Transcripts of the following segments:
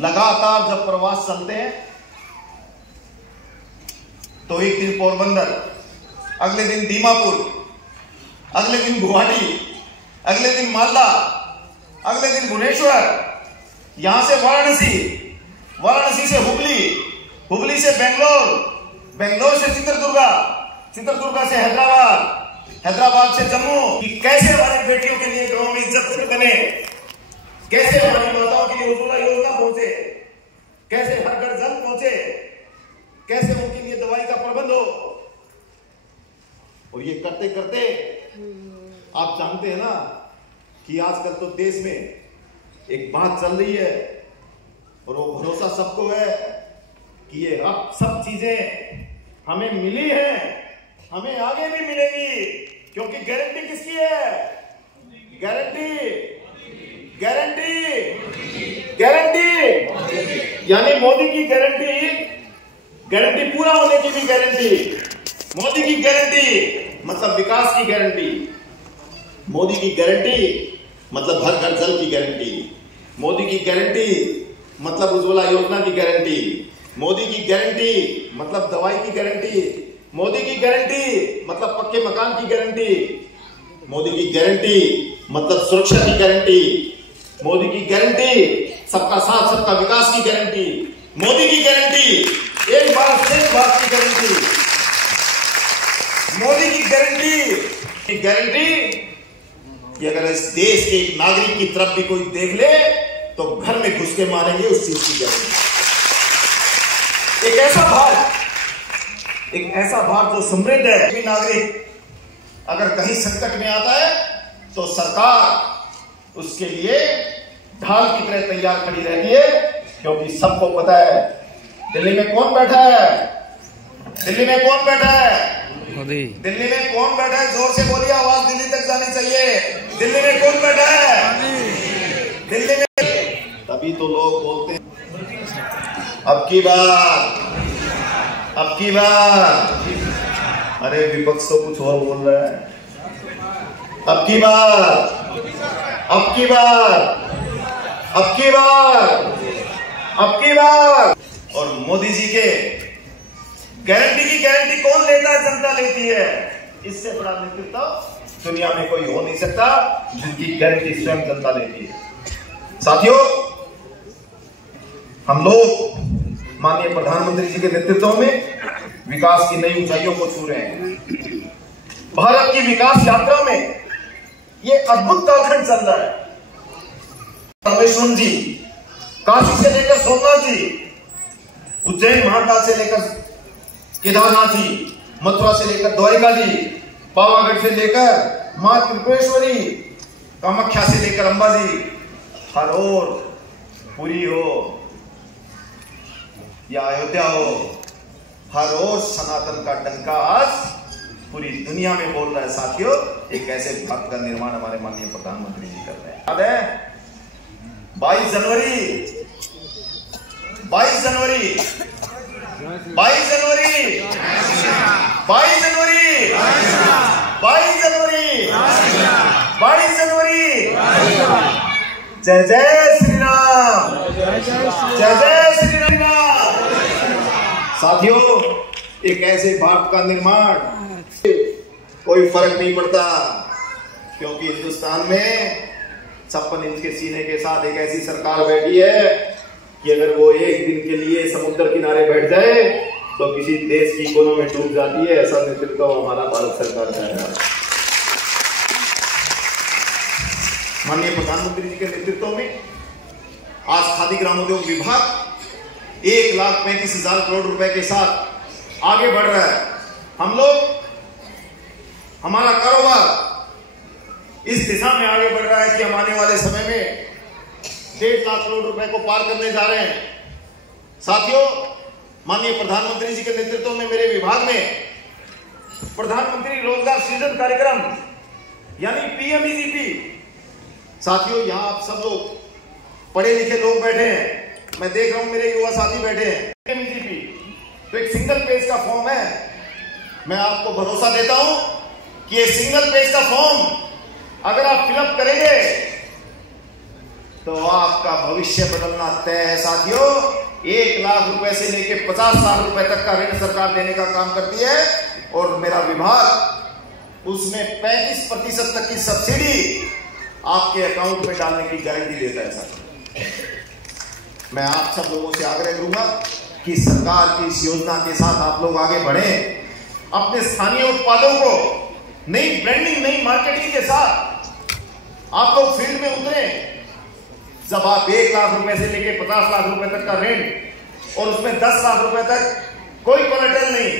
लगातार जब प्रवास चलते हैं तो एक दिन पोरबंदर, अगले दिन दीमापुर, अगले दिन गुवाहाटी, अगले दिन मालदा, अगले दिन भुवनेश्वर, यहां से वाराणसी, वाराणसी से हुबली, हुबली से बेंगलोर, बेंगलोर से चित्रदुर्गा, चित्रदुर्गा से हैदराबाद, हैदराबाद से जम्मू। कि कैसे हमारी बेटियों के लिए गांव में इज्जत बने, कैसे हमारी माताओं के लिए उज्ज्वला योजना पहुंचे, कैसे हर घर जल पहुंचे, कैसे उनके लिए दवाई का प्रबंध हो। और ये करते करते आप जानते हैं ना कि आजकल तो देश में एक बात चल रही है और वो भरोसा सबको है कि ये अब सब चीजें हमें मिली है, हमें आगे भी मिलेगी, क्योंकि गारंटी किसकी है? गारंटी, गारंटी, गारंटी, यानी मोदी की गारंटी, गारंटी पूरा होने की भी गारंटी। मोदी की गारंटी मतलब विकास की गारंटी, मोदी की गारंटी मतलब हर घर जल की गारंटी, मोदी की गारंटी मतलब उज्ज्वला योजना की गारंटी, मोदी की गारंटी मतलब दवाई की गारंटी, मोदी की गारंटी मतलब पक्के मकान की गारंटी, मोदी की गारंटी मतलब सुरक्षा की गारंटी, मोदी की गारंटी सबका साथ सबका विकास की गारंटी, मोदी की गारंटी एक बार श्रेष्ठ भारत की गारंटी, मोदी की गारंटी, गारंटी कि अगर इस देश के एक नागरिक की तरफ भी कोई देख ले तो घर में घुस के मारेंगे, उस चीज की गारंटी। एक ऐसा भारत, एक ऐसा भारत जो समृद्ध है, भी नागरिक अगर कहीं संकट में आता है तो सरकार उसके लिए ढाल की तरह तैयार खड़ी रहती है, क्योंकि सबको पता है दिल्ली में कौन बैठा है, दिल्ली में कौन बैठा है, दिल्ली में कौन बैठा है, जोर से बोलिए, आवाज दिल्ली तक जानी चाहिए। दिल्ली में कौन बैठा है? दिल्ली में। तभी तो लोग बोलते हैं अब की बार, अब की बार। अरे विपक्ष तो कुछ और बोल रहा है। अब की बार, अब की बार, अब की बार, अब की बार। और मोदी जी के गारंटी की गारंटी कौन लेता है? जनता लेती है। इससे बड़ा नेतृत्व दुनिया में कोई हो नहीं सकता जिसकी गारंटी स्वयं जनता लेती है। साथियों, हम लोग माननीय प्रधानमंत्री जी के नेतृत्व में विकास की नई ऊंचाइयों को छू रहे हैं। भारत की विकास यात्रा में ये अद्भुत कालखंड चल रहा है। रामेश्वरम जी, काशी से लेकर सोमनाथ जी, उज्जैन महाकाल से लेकर केदारनाथ जी, मथुरा से लेकर द्वारिका जी, पावागढ़ से लेकर मां त्रिपुरेश्वरी, कामाख्या से लेकर अंबाजी, हर ओर पुरी हो या अयोध्या हो, हर ओर सनातन का डंका आज पूरी दुनिया में बोल रहा है। साथियों, एक ऐसे भारत का निर्माण हमारे माननीय प्रधानमंत्री जी कर रहे हैं। याद है 22 जनवरी, 22 जनवरी, 22 जनवरी, 22 जनवरी, 22 जनवरी, 22 जनवरी। जय जय श्री राम, जय जय श्री राम। साथियों, एक ऐसे भारत का निर्माण कोई फर्क नहीं पड़ता, क्योंकि हिंदुस्तान में 56 इंच के सीने के साथ एक ऐसी सरकार बैठी है कि अगर वो एक दिन के लिए समुद्र किनारे बैठ जाए तो किसी देश की कोनों में डूब जाती है। ऐसा नेतृत्व हमारा भारत सरकार का है। माननीय प्रधानमंत्री जी के नेतृत्व में आज खादी ग्रामोद्योग विभाग 1,35,000 करोड़ रुपए के साथ आगे बढ़ रहा है। हम लोग, हमारा कारोबार इस दिशा में आगे बढ़ रहा है कि हम आने वाले समय में 1.5 लाख करोड़ रुपए को पार करने जा रहे हैं। साथियों, माननीय प्रधानमंत्री जी के नेतृत्व में मेरे विभाग में प्रधानमंत्री रोजगार सृजन कार्यक्रम यानी पीएमईजीपी। साथियों, यहां आप सब लोग पढ़े लिखे लोग बैठे हैं, मैं देख रहा हूं मेरे युवा साथी बैठे हैं। पीएमईजीपी तो एक सिंगल पेज का फॉर्म है। मैं आपको भरोसा देता हूं कि ये सिंगल पेज का फॉर्म अगर आप फिलअप करेंगे तो आपका भविष्य बदलना तय है साथियों। 1 लाख रुपए से लेकर 50 लाख रुपए तक का ऋण सरकार देने का काम करती है और मेरा विभाग उसमें 35% तक की सब्सिडी आपके अकाउंट में डालने की गारंटी देता है साथियों। मैं आप सब लोगों से आग्रह करूंगा कि सरकार की इस योजना के साथ आप लोग आगे बढ़ें, अपने स्थानीय उत्पादों को नई ब्रांडिंग, नई मार्केटिंग के साथ आप लोग फील्ड में उतरे। जब आप 1 लाख रुपए से लेकर 50 लाख रुपए तक का ऋण और उसमें 10 लाख रुपए तक कोई कोलेटरल नहीं,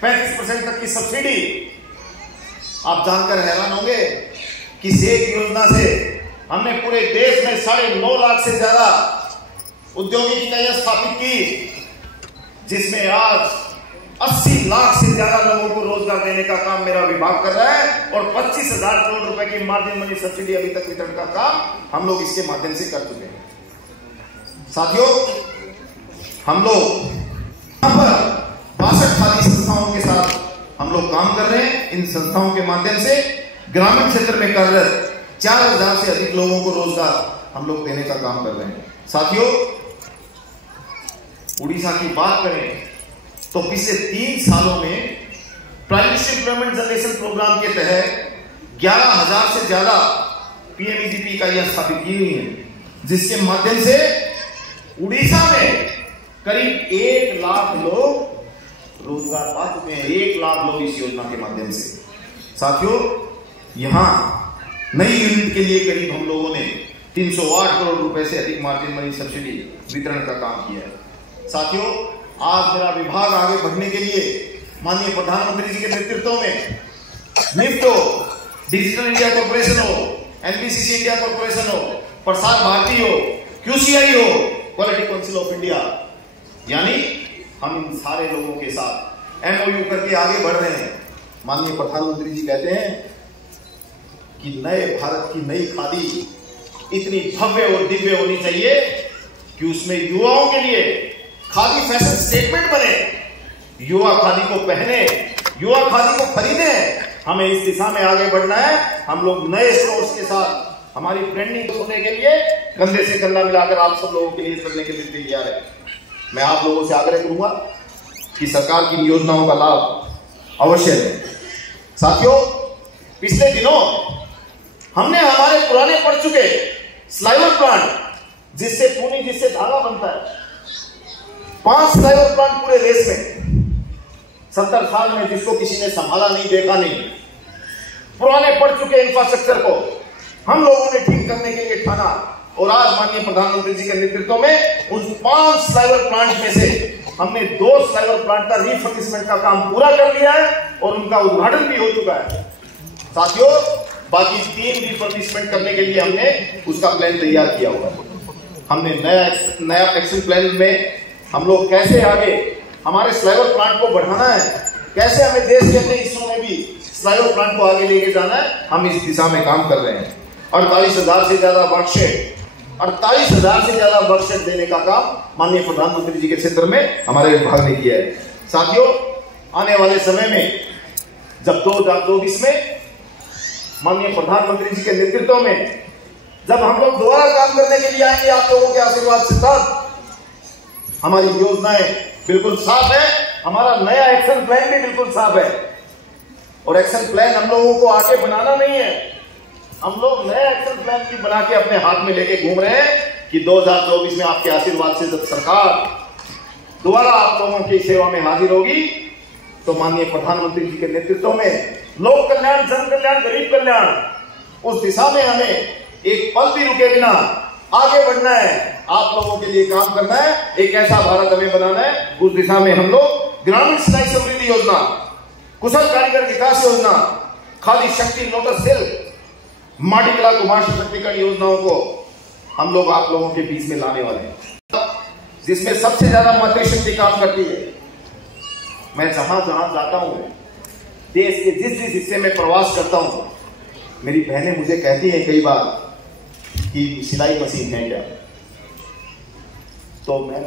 35% तक की सब्सिडी, आप जानकर हैरान होंगे कि एक योजना से हमने पूरे देश में 9.5 लाख से ज्यादा औद्योगिक इकाइयां स्थापित की, जिसमें आज 80 लाख से ज्यादा लोगों को रोजगार देने का काम मेरा विभाग कर रहा है और 25,000 करोड़ रुपए की मार्जिन मनी सब्सिडी अभी तक वितरण का काम हम लोग इसके माध्यम से कर चुके हैं। साथियों, हम लोग यहां पर 62 खादी संस्थाओं के साथ हम लोग काम कर रहे हैं। इन संस्थाओं के माध्यम से ग्रामीण क्षेत्र में कार्यरत 4,000 से अधिक लोगों को रोजगार हम लोग देने का काम कर रहे हैं। साथियों, उड़ीसा की बात करें तो पिछले 3 सालों में prime minister employment generation programme के तहत 11,000 से ज्यादा पीएमईजीपी इकाइयां स्थापित की हुई हैं, जिसके माध्यम से उड़ीसा में करीब 1 लाख लोग रोजगार पा चुके हैं। 1 लाख लोग इस योजना के माध्यम से। साथियों, यहां नई यूनिट के लिए करीब हम लोगों ने 308 करोड़ रुपए से अधिक मार्जिन मनी सब्सिडी वितरण का काम किया है। साथियों, आज मेरा विभाग आगे बढ़ने के लिए माननीय प्रधानमंत्री जी के नेतृत्व में निफ्ट हो, डिजिटल इंडिया कॉर्पोरेशन हो, एनबीसीसी इंडिया कॉर्पोरेशन हो, प्रसार भारती हो, क्यूसीआई हो, क्वालिटी काउंसिल ऑफ इंडिया, यानी हम इन सारे लोगों के साथ एमओयू करके आगे बढ़ रहे हैं। माननीय प्रधानमंत्री जी कहते हैं कि नए भारत की नई खादी इतनी भव्य और दिव्य होनी चाहिए कि उसमें युवाओं के लिए खादी फैशन स्टेटमेंट बने, युवा खादी को पहने, युवा खादी को खरीदे। हमें इस दिशा में आगे बढ़ना है। हम लोग नए स्टोर्स के साथ हमारी ब्रांडिंग होने के लिए कंधे से कंधा मिलाकर आप सब लोगों के लिए चलने के लिए तैयार है। मैं आप लोगों से आग्रह करूंगा कि सरकार की योजनाओं का लाभ अवश्य लें। साथियों, पिछले दिनों हमने हमारे पुराने पड़ चुके स्लाइवर प्लांट, जिससे पूनी, जिससे धागा बनता है, 5 स्लाइवर प्लांट पूरे देश में 70 साल में जिसको किसी ने संभाला नहीं, देखा नहीं, पुराने पड़ चुके इंफ्रास्ट्रक्चर को हम लोगों ने ठीक करने के लिए ठाना और आज माननीय प्रधानमंत्री जी के नेतृत्व में उन 5 स्लाइवर प्लांट में से हमने 2 स्लाइवर प्लांट का रिफर्बिशमेंट का काम पूरा कर लिया है और उनका उद्घाटन भी हो चुका है। साथियों, बाकी 3 रिफर्बिशमेंट करने के लिए हमने उसका प्लान तैयार किया हुआ है। हमने नया एक्शन प्लान में हम लोग कैसे आगे हमारे स्लाइवर प्लांट को बढ़ाना है, कैसे हमें देश के अन्य हिस्सों में भी स्लाइवर प्लांट को आगे लेके जाना है, हम इस दिशा में काम कर रहे हैं। 48,000 से ज्यादा वर्कशेड, 48,000 से ज्यादा वर्कशेड देने का काम माननीय प्रधानमंत्री जी के क्षेत्र में हमारे विभाग ने किया है। साथियों, आने वाले समय में जब 2024 में माननीय प्रधानमंत्री जी के नेतृत्व में जब हम लोग दोबारा काम करने के लिए आएंगे आप लोगों के आशीर्वाद से, तब हमारी योजनाएं बिल्कुल साफ है, हमारा नया एक्शन प्लान भी बिल्कुल साफ है। और एक्शन प्लान हम लोगों को आगे बनाना नहीं है, हम लोग नया एक्शन प्लान भी बना के अपने हाथ में लेके घूम रहे हैं कि 2024 में आपके आशीर्वाद से जब सरकार दोबारा आप लोगों की सेवा में हाजिर होगी तो माननीय प्रधानमंत्री जी के नेतृत्व में लोक कल्याण, जन कल्याण, गरीब कल्याण, उस दिशा में हमें एक पल भी रुके बिना आगे बढ़ना है, आप लोगों के लिए काम करना है, एक ऐसा भारत हमें बनाना है। उस दिशा में हम लोग ग्रामीण सिलाई समृद्धि योजना, कुशल कारीगर विकास योजना, खादी शक्ति, लोटस सिल्क, माटी कला कुमार सशक्तिकरण योजनाओं को हम लोग आप लोगों के बीच में लाने वाले हैं, जिसमें सबसे ज्यादा मातृशक्ति काम करती है। मैं जहां जहां जाता हूं, देश के जिस जिस हिस्से में प्रवास करता हूं, मेरी बहनें मुझे कहती हैं कई बार कि सिलाई मशीन है क्या। तो मैं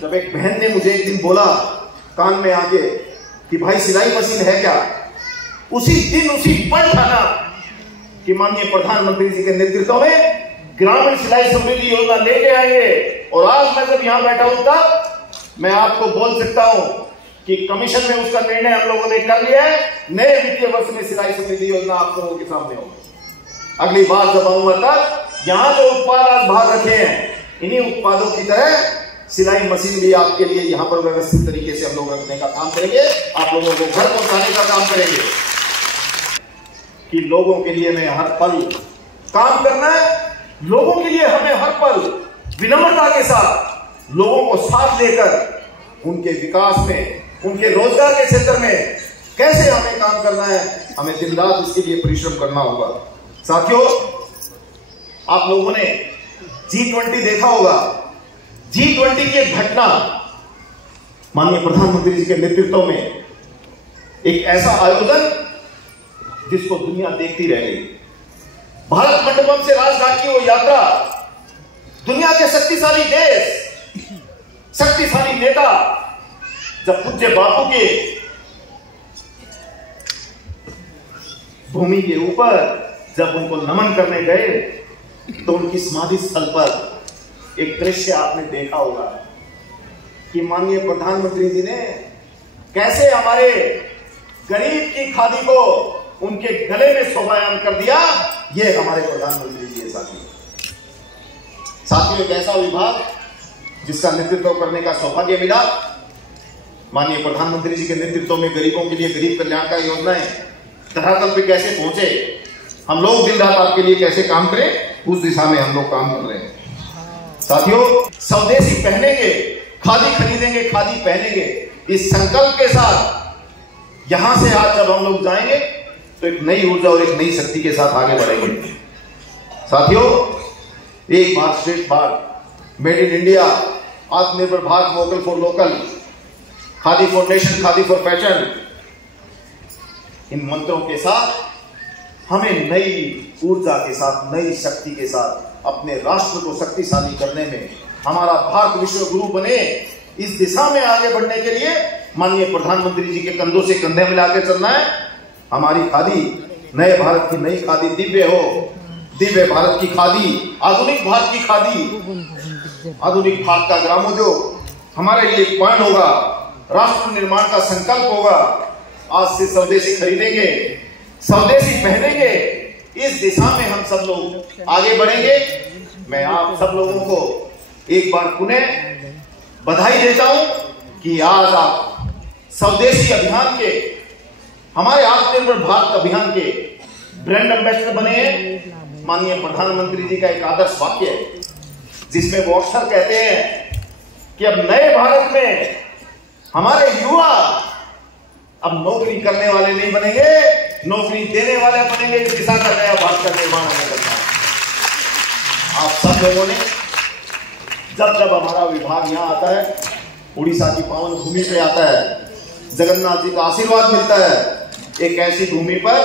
जब एक बहन ने मुझे एक दिन बोला कान में आके कि भाई सिलाई मशीन है क्या, उसी दिन उसी पल ठाना कि माननीय प्रधानमंत्री जी के नेतृत्व में ग्रामीण सिलाई समृद्धि योजना लेके आएंगे। और आज मैं जब यहां बैठा हूं तब मैं आपको बोल सकता हूं कि कमीशन में उसका निर्णय हम लोगों ने कर लिया है। नए वित्तीय वर्ष में सिलाई समृद्धि योजना आप लोगों के सामने होगी। अगली बार जब आऊंगा तब यहां जो उत्पाद आज बाहर रखे हैं, इन्हीं उत्पादों की तरह सिलाई मशीन भी आपके लिए यहां पर व्यवस्थित तरीके से हम लोग रखने का काम करेंगे। आप लोगों को घर पहुंचाने का काम करेंगे कि लोगों के लिए मैं हर पल काम करना है। लोगों के लिए हमें हर पल विनम्रता के साथ लोगों को साथ लेकर उनके विकास में, उनके रोजगार के क्षेत्र में कैसे हमें काम करना है, हमें दिन रात इसके लिए परिश्रम करना होगा। साथियों, आप लोगों ने G20 देखा होगा। G20 की एक घटना माननीय प्रधानमंत्री जी के नेतृत्व में एक ऐसा आयोजन जिसको दुनिया देखती रह गई। भारत मंडपम से राजघाट की वो यात्रा, दुनिया के शक्तिशाली देश, शक्तिशाली नेता जब पूज्य बापू के भूमि के ऊपर जब उनको नमन करने गए तो उनकी समाधि स्थल पर एक दृश्य आपने देखा होगा कि माननीय प्रधानमंत्री जी ने कैसे हमारे गरीब की खादी को उनके गले में शोभायान कर दिया। ये हमारे प्रधानमंत्री जी है। साथियों, एक ऐसा विभाग जिसका नेतृत्व करने का सौभाग्य मिला। माननीय प्रधानमंत्री जी के नेतृत्व में गरीबों के लिए गरीब कल्याणकारी योजनाएं धरातल पे कैसे पहुंचे, हम लोग दिन रात आपके लिए कैसे काम करें, उस दिशा में हम लोग काम कर रहे हैं। साथियों, स्वदेशी पहनेंगे, खादी खरीदेंगे, खादी पहनेंगे, इस संकल्प के साथ यहां से आज जब हम लोग जाएंगे तो एक नई ऊर्जा और एक नई शक्ति के साथ आगे बढ़ेंगे। साथियों, एक भारत श्रेष्ठ भारत, मेड इन इंडिया, आत्मनिर्भर Bharat, vocal for local, khadi for nation, khadi for fashion, इन मंत्रों के साथ हमें नई ऊर्जा के साथ, नई शक्ति के साथ अपने राष्ट्र को शक्तिशाली करने में, हमारा भारत विश्व गुरु बने, इस दिशा में आगे बढ़ने के लिए माननीय प्रधानमंत्री जी के कंधों से कंधे मिलाकर चलना है। हमारी खादी, नए भारत की नई खादी दिव्य हो, दिव्य भारत की खादी, आधुनिक भारत की खादी, आधुनिक भारत का ग्रामोद्योग हमारे लिए पॉइंट होगा, राष्ट्र निर्माण का संकल्प होगा। आज से स्वदेशी खरीदेंगे, स्वदेशी पहनेंगे, इस दिशा में हम सब लोग आगे बढ़ेंगे। मैं आप सब लोगों को एक बार पुनः बधाई देता हूं कि आज आप स्वदेशी अभियान के, हमारे आत्मनिर्भर भारत अभियान के ब्रांड एम्बेसडर बने हैं। माननीय प्रधानमंत्री जी का एक आदर्श वाक्य है जिसमें वो अक्सर कहते हैं कि अब नए भारत में हमारे युवा अब नौकरी करने वाले नहीं बनेंगे, नौकरी देने वाले बनेंगे। इस दिशा का नया भारत का निर्माण हमें करना है। आप सब लोगों ने जब जब हमारा विभाग यहाँ आता है, उड़ीसा की पावन भूमि पे आता है, जगन्नाथ जी का आशीर्वाद मिलता है, एक ऐसी भूमि पर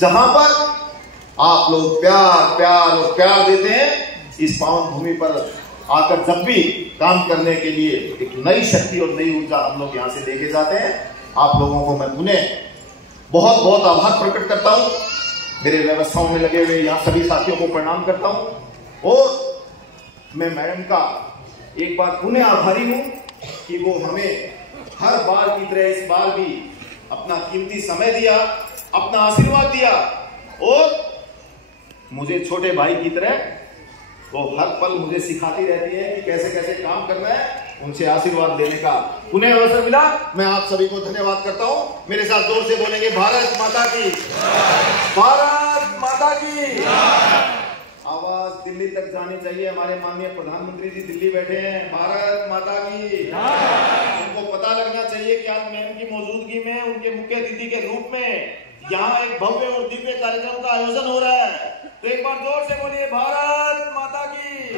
जहां पर आप लोग प्यार प्यार और प्यार देते हैं। इस पावन भूमि पर आकर जब भी काम करने के लिए एक नई शक्ति और नई ऊर्जा हम लोग यहां से लेके जाते हैं। आप लोगों को मैं पुनः बहुत बहुत आभार प्रकट करता हूं। मेरे व्यवस्थाओं में लगे हुए यहाँ सभी साथियों को प्रणाम करता हूं और मैं मैडम का एक बार पुनः आभारी हूं कि वो हमें हर बार की तरह इस बार भी अपना कीमती समय दिया, अपना आशीर्वाद दिया और मुझे छोटे भाई की तरह वो हर पल मुझे सिखाती रहती है कि कैसे कैसे काम करना है। उनसे आशीर्वाद लेने का पुनः अवसर मिला। मैं आप सभी को धन्यवाद करता हूं। मेरे साथ जोर से बोलेंगे, भारत माता की, भारत माता की। आवाज दिल्ली तक जानी चाहिए। हमारे माननीय प्रधानमंत्री जी दिल्ली बैठे हैं। भारत माता की। उनको पता लगना चाहिए कि आज मैम की मौजूदगी में उनके मुख्य अतिथि के रूप में यहाँ एक भव्य और दिव्य कार्यक्रम का आयोजन हो रहा है। तो एक बार जोर से बोलिए, भारत माता की।